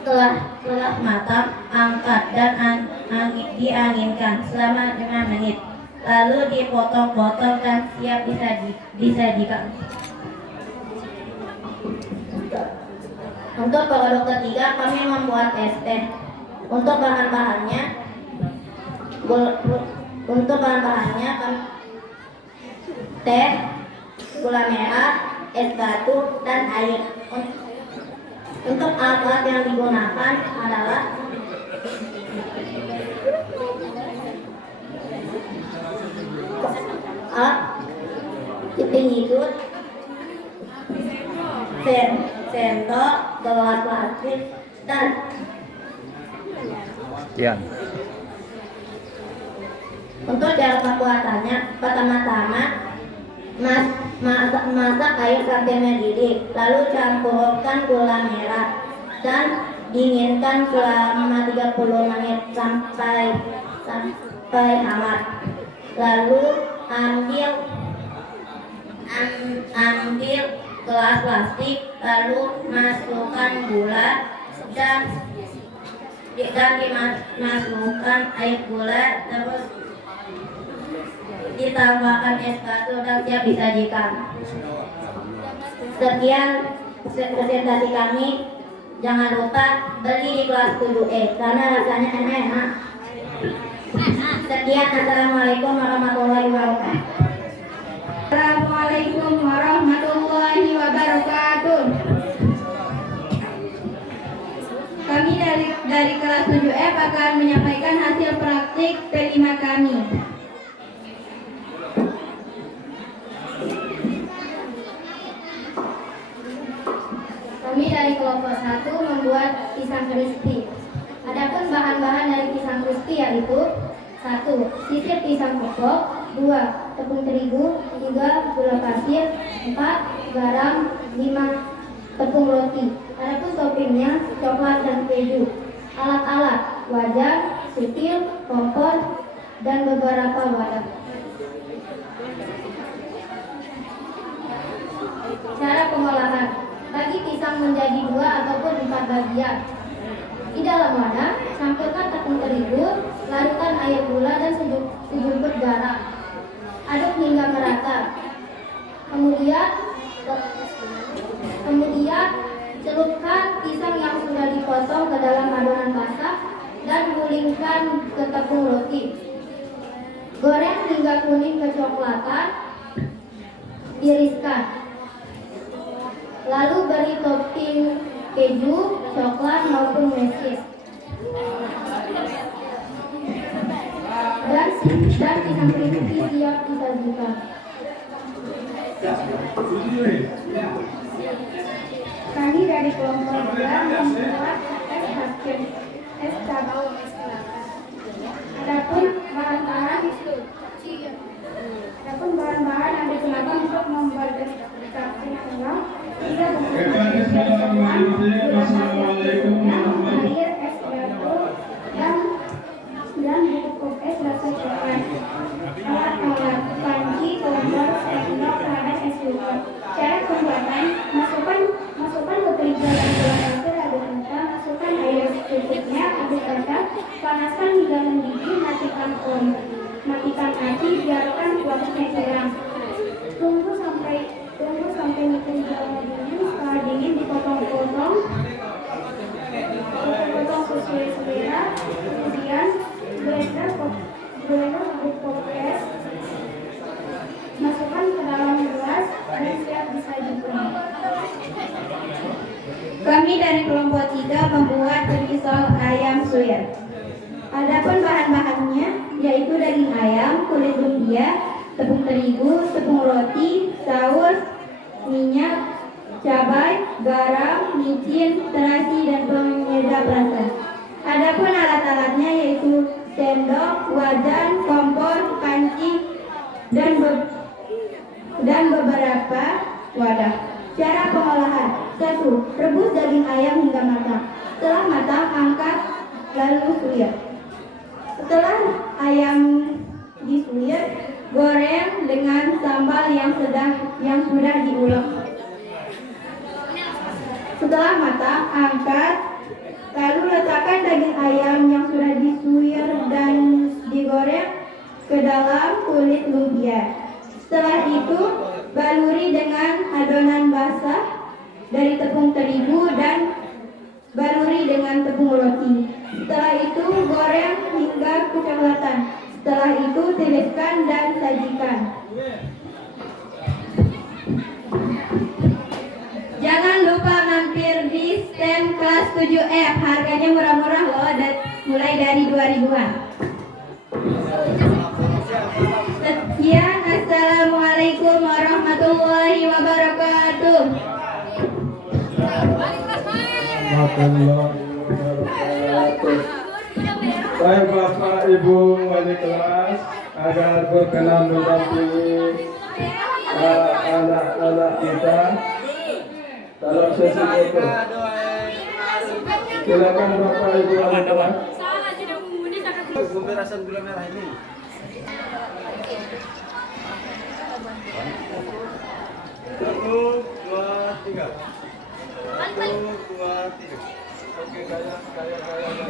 Setelah matang, angkat dan dianginkan selama 5 menit. Lalu dipotong-potong dan siap disajikan. Untuk produk ketiga, kami membuat es teh. Untuk bahan-bahannya teh, gula merah, es batu, dan air. Untuk alat yang digunakan adalah penyedot, sendok, gelas plastik, dan untuk cara pembuatannya, pertama-tama masak air sampai mendidih, lalu campurkan gula merah dan dinginkan selama 30 menit sampai hangat. Lalu ambil gelas plastik, lalu masukkan gula dan dimasukkan air gula, terus ditambahkan es batu dan siap disajikan. Sekian presentasi kami. Jangan lupa beli di kelas 7E karena rasanya enak. Sekian, assalamualaikum warahmatullahi wabarakatuh. Assalamualaikum warahmatullahi wabarakatuh. Kami dari kelas 7F akan menyampaikan hasil praktik P5 kami. Kami dari kelompok 1 membuat pisang crispy. Adapun bahan-bahan dari pisang crispy yaitu 1. Sisir pisang kepok, 2. Tepung terigu, 3. Gula pasir, 4. Garam, 5. Tepung roti. Adapun toppingnya coklat dan keju. Alat-alat: wajan, sutil, kompor, dan beberapa wadah. Cara pengolahan: bagi pisang menjadi 2 ataupun 4 bagian. Di dalam wadah, campurkan tepung terigu, larutkan air gula dan sejumput garam. Aduk hingga merata. Kemudian celupkan pisang yang sudah dipotong ke dalam adonan masak dan gulingkan ke tepung roti. Goreng hingga kuning kecoklatan. Tiriskan. Lalu beri topping keju, coklat maupun mesis. Dan pisang crispy siap disajikan. Kami dari kelompok 2 membuat es hakim, es cabai. Adapun bahan-bahan yang digunakan untuk membuat es hakim adalah 3 bungkus Assalamualaikum warahmatullahi air, es batu, dan 9 bungkus es rasa coklat. Alat-alat: panci, kompor, sendok, wadah, es yogurt. Cara pembuatan: masukkan selera, kemudian blender podcast, masukkan ke dalam gelas dan siap disajikan. Kami dari kelompok 3 membuat risol ayam suwir. Adapun bahan-bahannya yaitu daging ayam, kulit lumpia, tepung terigu, tepung roti, saus, minyak, cabai, garam, micin, terasi, dan penyedap rasa. Adapun alat-alatnya yaitu sendok, wajan, kompor, panci, dan beberapa wadah. Cara pengolahan: 1. Rebus daging ayam hingga matang. Setelah matang, angkat lalu suwir. Setelah ayam disuwir, goreng dengan sambal yang sudah diulek. Setelah matang, angkat lalu letakkan daging ayam yang sudah disuwir dan digoreng ke dalam kulit lumpia. Setelah itu, baluri dengan adonan basah dari tepung terigu dan baluri dengan tepung roti. Setelah itu, goreng hingga kecoklatan. Setelah itu, tiriskan dan sajikan. Jangan lupa mampir di stand kelas 7F. Harganya murah-murah loh, mulai dari 2000-an. Sekian, assalamualaikum warahmatullahi wabarakatuh. Baik Bapak Ibu wali kelas agar berkenan mendampingi anak-anak kita dalam sesi foto. Silakan Bapak Ibu wali kelas. Pemberasan gula merah ini. Satu, dua, tiga.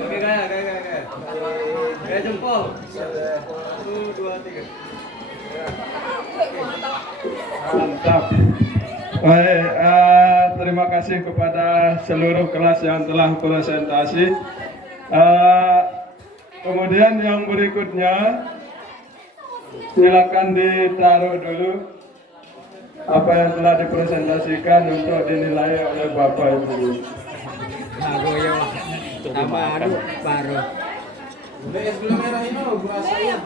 Oke, gaya jempol. 1, 2, 3. Mantap. Baik, terima kasih kepada seluruh kelas yang telah presentasi. Kemudian yang berikutnya silakan ditaruh dulu apa yang telah dipresentasikan untuk dinilai oleh Bapak Ibu. Gula merah ini, gula saya.